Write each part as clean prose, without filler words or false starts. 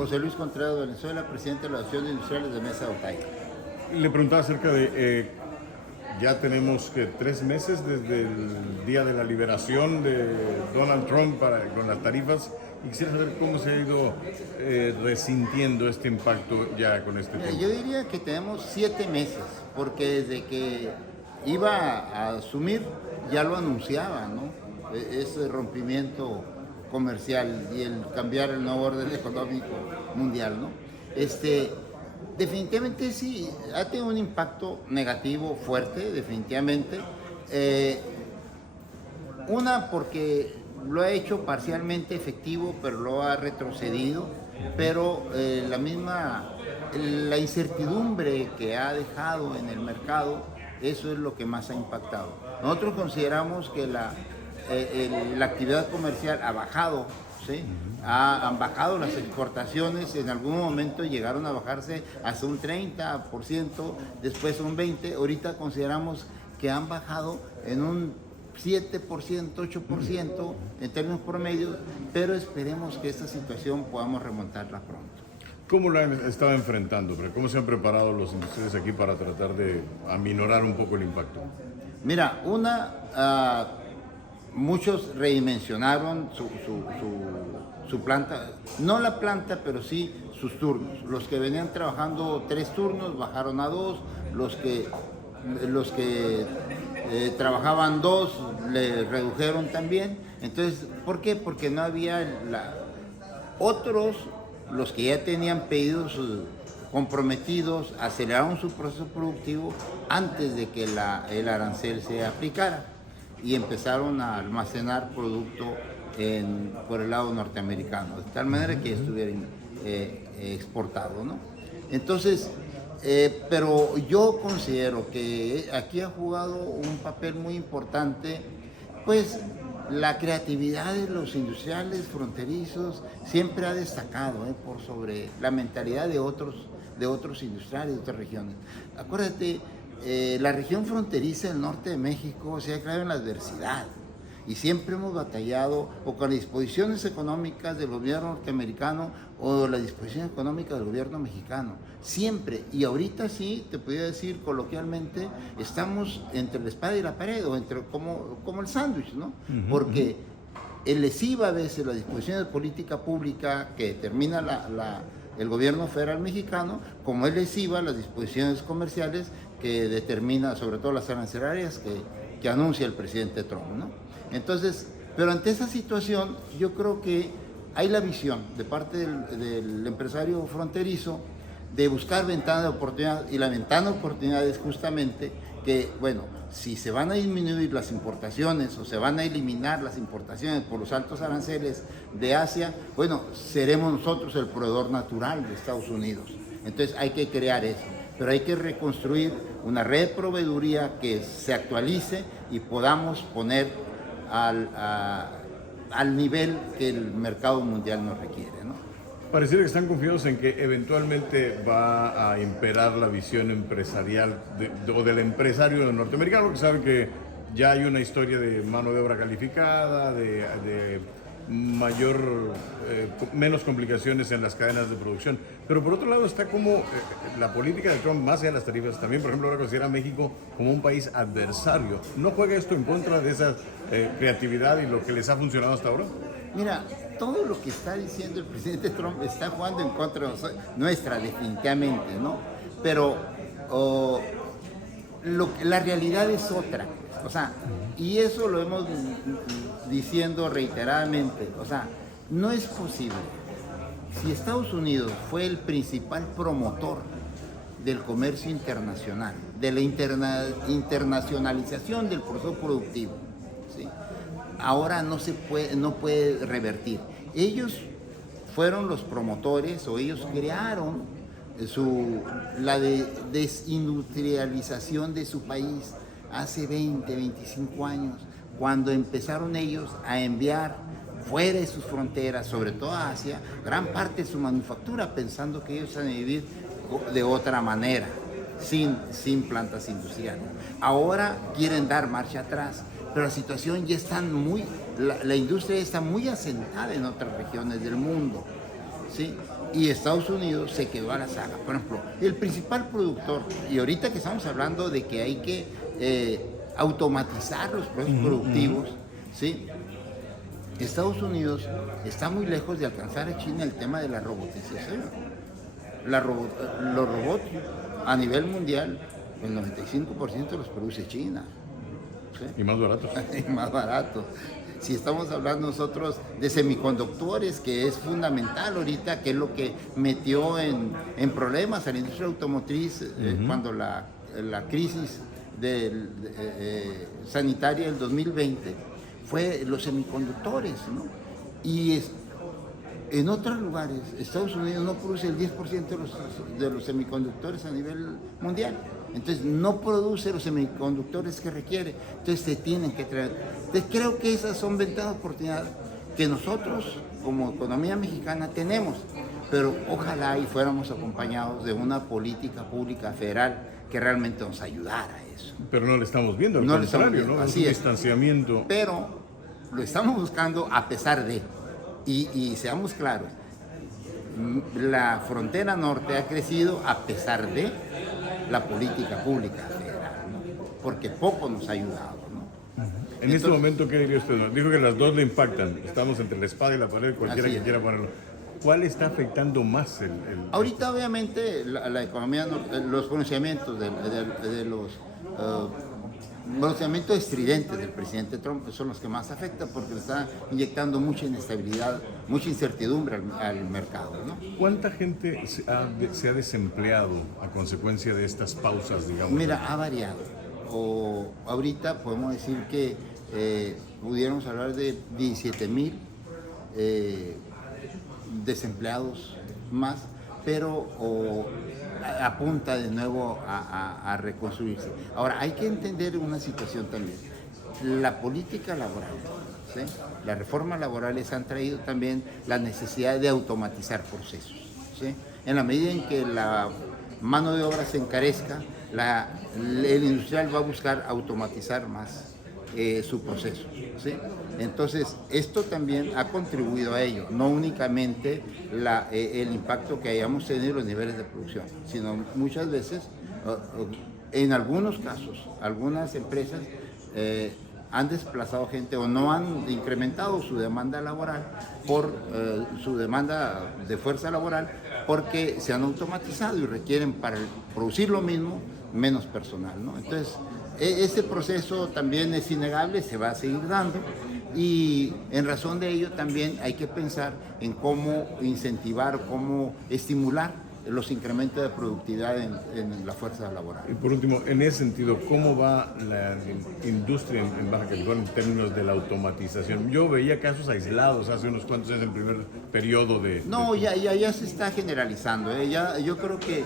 José Luis Contreras Valenzuela, presidente de la Asociación de Industriales de Mesa de Otay. Le preguntaba acerca de, ya tenemos que 3 meses desde el día de la liberación de Donald Trump con las tarifas, y quisiera saber cómo se ha ido resintiendo este impacto ya con este tiempo. Yo diría que tenemos 7 meses, porque desde que iba a asumir ya lo anunciaba, ¿no? Ese rompimiento comercial y el cambiar el nuevo orden económico mundial, ¿no? Definitivamente sí, ha tenido un impacto negativo fuerte, definitivamente. Una, porque lo ha hecho parcialmente efectivo, pero lo ha retrocedido, pero la incertidumbre que ha dejado en el mercado, eso es lo que más ha impactado. Nosotros consideramos que la actividad comercial ha bajado, ¿sí? Han bajado las exportaciones, en algún momento llegaron a bajarse hasta un 30%, después un 20%, ahorita consideramos que han bajado en un 7%, 8% en términos promedios, pero esperemos que esta situación podamos remontarla pronto. ¿Cómo la han estado enfrentando? ¿Cómo se han preparado los industriales aquí para tratar de aminorar un poco el impacto? Mira, muchos redimensionaron su planta, no la planta, pero sí sus turnos. Los que venían trabajando 3 turnos bajaron a 2, los que trabajaban 2 le redujeron también. Entonces, ¿por qué? Porque no había otros, los que ya tenían pedidos comprometidos, aceleraron su proceso productivo antes de que el arancel se aplicara y empezaron a almacenar producto por el lado norteamericano, de tal manera que estuvieran exportado, ¿no? Entonces, pero yo considero que aquí ha jugado un papel muy importante, pues la creatividad de los industriales fronterizos siempre ha destacado por sobre la mentalidad de otros industriales de otras regiones. Acuérdate, la región fronteriza del norte de México se ha creado en la adversidad y siempre hemos batallado o con las disposiciones económicas del gobierno norteamericano o las disposiciones económicas del gobierno mexicano, siempre. Y ahorita sí, te podría decir coloquialmente, estamos entre la espada y la pared, o como el sándwich, ¿no? Porque el lesiva a veces las disposiciones de política pública que determina el gobierno federal mexicano, como es lesiva las disposiciones comerciales que determina, sobre todo las arancelarias que anuncia el presidente Trump, ¿no? Entonces, pero ante esa situación, yo creo que hay la visión de parte del empresario fronterizo de buscar ventanas de oportunidad, y la ventana de oportunidad es justamente que, bueno, si se van a disminuir las importaciones o se van a eliminar las importaciones por los altos aranceles de Asia, bueno, seremos nosotros el proveedor natural de Estados Unidos. Entonces hay que crear eso, pero hay que reconstruir una red de proveeduría que se actualice y podamos poner al nivel que el mercado mundial nos requiere, ¿no? Pareciera que están confiados en que eventualmente va a imperar la visión empresarial o del empresario norteamericano, que sabe que ya hay una historia de mano de obra calificada, de menos complicaciones en las cadenas de producción. Pero por otro lado está como la política de Trump, más allá de las tarifas, también, por ejemplo, ahora considera a México como un país adversario. ¿No juega esto en contra de esa creatividad y lo que les ha funcionado hasta ahora? Mira, todo lo que está diciendo el presidente Trump está jugando en contra nuestra, definitivamente, ¿no? Pero la realidad es otra, o sea, y eso lo hemos diciendo reiteradamente, o sea, no es posible. Si Estados Unidos fue el principal promotor del comercio internacional, de la internacionalización del proceso productivo, ¿sí? Ahora no puede revertir. Ellos fueron los promotores, o ellos crearon la desindustrialización de su país hace 20, 25 años, cuando empezaron ellos a enviar fuera de sus fronteras, sobre todo a Asia, gran parte de su manufactura, pensando que ellos iban a vivir de otra manera, sin plantas industriales. Ahora quieren dar marcha atrás, pero la situación ya está la industria está muy asentada en otras regiones del mundo, ¿sí? y Estados Unidos se quedó a la saga. Por ejemplo, el principal productor, y ahorita que estamos hablando de que hay que automatizar los procesos productivos, ¿sí? Estados Unidos está muy lejos de alcanzar a China el tema de la robotización. Los robots a nivel mundial, el 95% los produce China. ¿Sí? Y más baratos. Y más baratos. Si estamos hablando nosotros de semiconductores, que es fundamental ahorita, que es lo que metió en problemas a la industria automotriz cuando la crisis sanitaria del 2020 fue los semiconductores, ¿no? Y en otros lugares, Estados Unidos no produce el 10% de los semiconductores a nivel mundial. Entonces no produce los semiconductores que requiere. Entonces se tienen que traer. Entonces creo que esas son ventajas de oportunidad que nosotros como economía mexicana tenemos. Pero ojalá y fuéramos acompañados de una política pública federal que realmente nos ayudara a eso. Pero no lo estamos viendo, al No contrario, ¿no? Así es un es. distanciamiento. Pero lo estamos buscando a pesar de. Y seamos claros, la frontera norte ha crecido a pesar de la política pública federal, ¿no? Porque poco nos ha ayudado, ¿no? En este momento, ¿qué diría usted? Dijo que las dos le impactan. Estamos entre la espada y la pared, cualquiera que quiera ponerlo. ¿Cuál está afectando más Ahorita, obviamente, la economía, los pronunciamientos de los pronunciamientos estridentes del presidente Trump son los que más afectan porque le está inyectando mucha inestabilidad, mucha incertidumbre al mercado, ¿no? ¿Cuánta gente se ha desempleado a consecuencia de estas pausas, digamos? Mira, ha variado. Ahorita podemos decir que pudiéramos hablar de 17,000 desempleados más, pero apunta de nuevo a reconstruirse. Ahora, hay que entender una situación también. La política laboral, ¿sí? Las reformas laborales han traído también la necesidad de automatizar procesos, ¿sí? En la medida en que la mano de obra se encarezca, el industrial va a buscar automatizar más su proceso, ¿sí? Entonces, esto también ha contribuido a ello, no únicamente el impacto que hayamos tenido en los niveles de producción, sino muchas veces, en algunos casos, algunas empresas han desplazado gente o no han incrementado su demanda laboral por su demanda de fuerza laboral porque se han automatizado y requieren para producir lo mismo menos personal, ¿no? Entonces, ese proceso también es innegable, se va a seguir dando y en razón de ello también hay que pensar en cómo incentivar, cómo estimular los incrementos de productividad en la fuerza laboral. Y por último, en ese sentido, ¿cómo va la industria en Baja California en términos de la automatización? Yo veía casos aislados hace unos cuantos años, el primer periodo de... No, ya se está generalizando. Yo creo que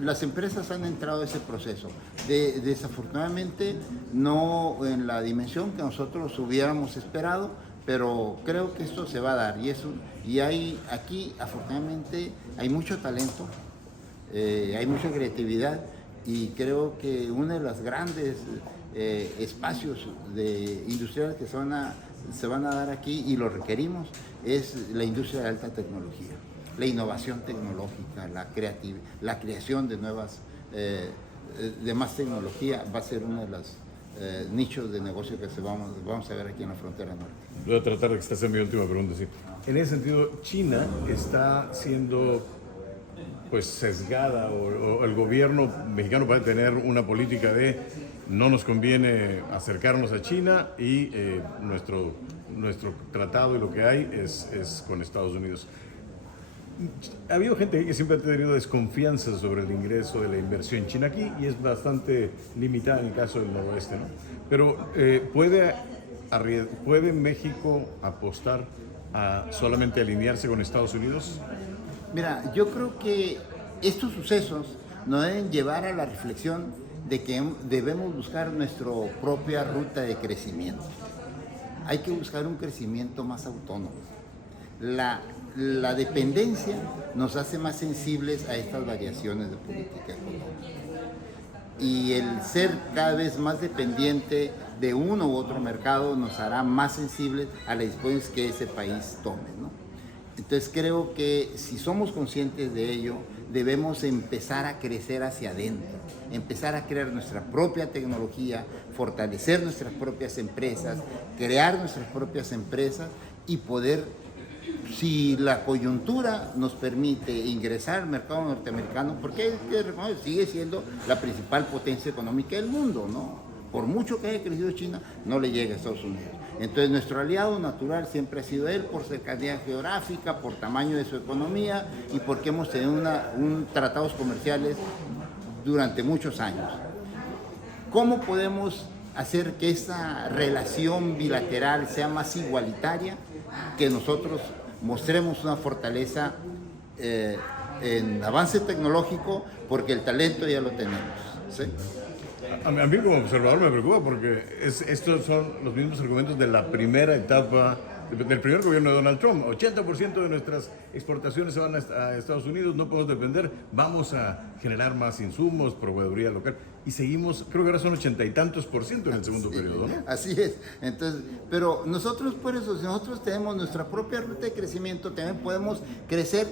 las empresas han entrado a ese proceso. Desafortunadamente, no en la dimensión que nosotros hubiéramos esperado, pero creo que esto se va a dar. Y aquí, afortunadamente, hay mucho talento, hay mucha creatividad, y creo que uno de los grandes espacios industriales que se van a dar aquí, y lo requerimos, es la industria de alta tecnología. La innovación tecnológica, la creación de de más tecnología va a ser uno de los nichos de negocio que vamos a ver aquí en la frontera norte. Voy a tratar de que esta sea mi última pregunta. Sí. En ese sentido, China está siendo pues sesgada o el gobierno mexicano puede tener una política de no nos conviene acercarnos a China y nuestro tratado y lo que hay es con Estados Unidos. Ha habido gente que siempre ha tenido desconfianza sobre el ingreso de la inversión china aquí y es bastante limitada en el caso del noroeste, ¿no? Pero ¿puede México apostar a solamente alinearse con Estados Unidos? Mira, yo creo que estos sucesos nos deben llevar a la reflexión de que debemos buscar nuestra propia ruta de crecimiento. Hay que buscar un crecimiento más autónomo. La dependencia nos hace más sensibles a estas variaciones de política económica. Y el ser cada vez más dependiente de uno u otro mercado nos hará más sensibles a las decisiones que ese país tome, ¿no? Entonces creo que si somos conscientes de ello, debemos empezar a crecer hacia adentro, empezar a crear nuestra propia tecnología, fortalecer nuestras propias empresas, crear nuestras propias empresas y poder, si la coyuntura nos permite ingresar al mercado norteamericano, porque sigue siendo la principal potencia económica del mundo, ¿no? Por mucho que haya crecido China, no le llega a Estados Unidos. Entonces nuestro aliado natural siempre ha sido él, por cercanía geográfica, por tamaño de su economía y porque hemos tenido tratados comerciales durante muchos años. ¿Cómo podemos hacer que esta relación bilateral sea más igualitaria? Que nosotros mostremos una fortaleza en avance tecnológico, porque el talento ya lo tenemos, ¿sí? A mí como observador me preocupa porque estos son los mismos argumentos de la primera etapa del primer gobierno de Donald Trump. 80% de nuestras exportaciones se van a Estados Unidos, no podemos depender, vamos a generar más insumos, proveeduría local. Y seguimos, creo que ahora son 80 y tantos % en el segundo periodo, ¿no? Así es. Entonces, pero nosotros por eso, si nosotros tenemos nuestra propia ruta de crecimiento, también podemos crecer.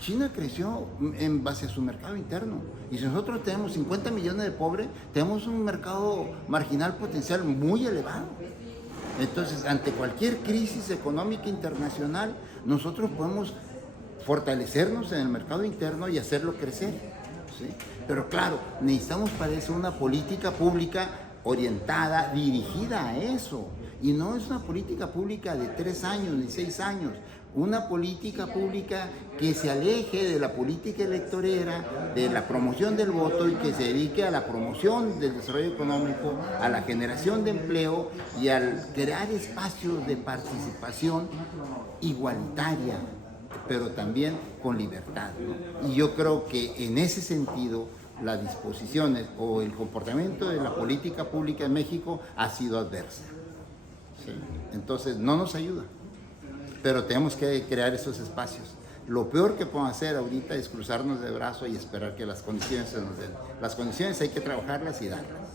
China creció en base a su mercado interno. Y si nosotros tenemos 50 millones de pobres, tenemos un mercado marginal potencial muy elevado. Entonces, ante cualquier crisis económica internacional, nosotros podemos fortalecernos en el mercado interno y hacerlo crecer, ¿sí? Pero claro, necesitamos para eso una política pública orientada, dirigida a eso. Y no es una política pública de 3 años ni 6 años. Una política pública que se aleje de la política electorera, de la promoción del voto y que se dedique a la promoción del desarrollo económico, a la generación de empleo y al crear espacios de participación igualitaria, pero también con libertad, ¿no? Y yo creo que en ese sentido las disposiciones o el comportamiento de la política pública en México ha sido adversa, ¿sí? Entonces no nos ayuda. Pero tenemos que crear esos espacios. Lo peor que podemos hacer ahorita es cruzarnos de brazo y esperar que las condiciones se nos den. Las condiciones hay que trabajarlas y darlas.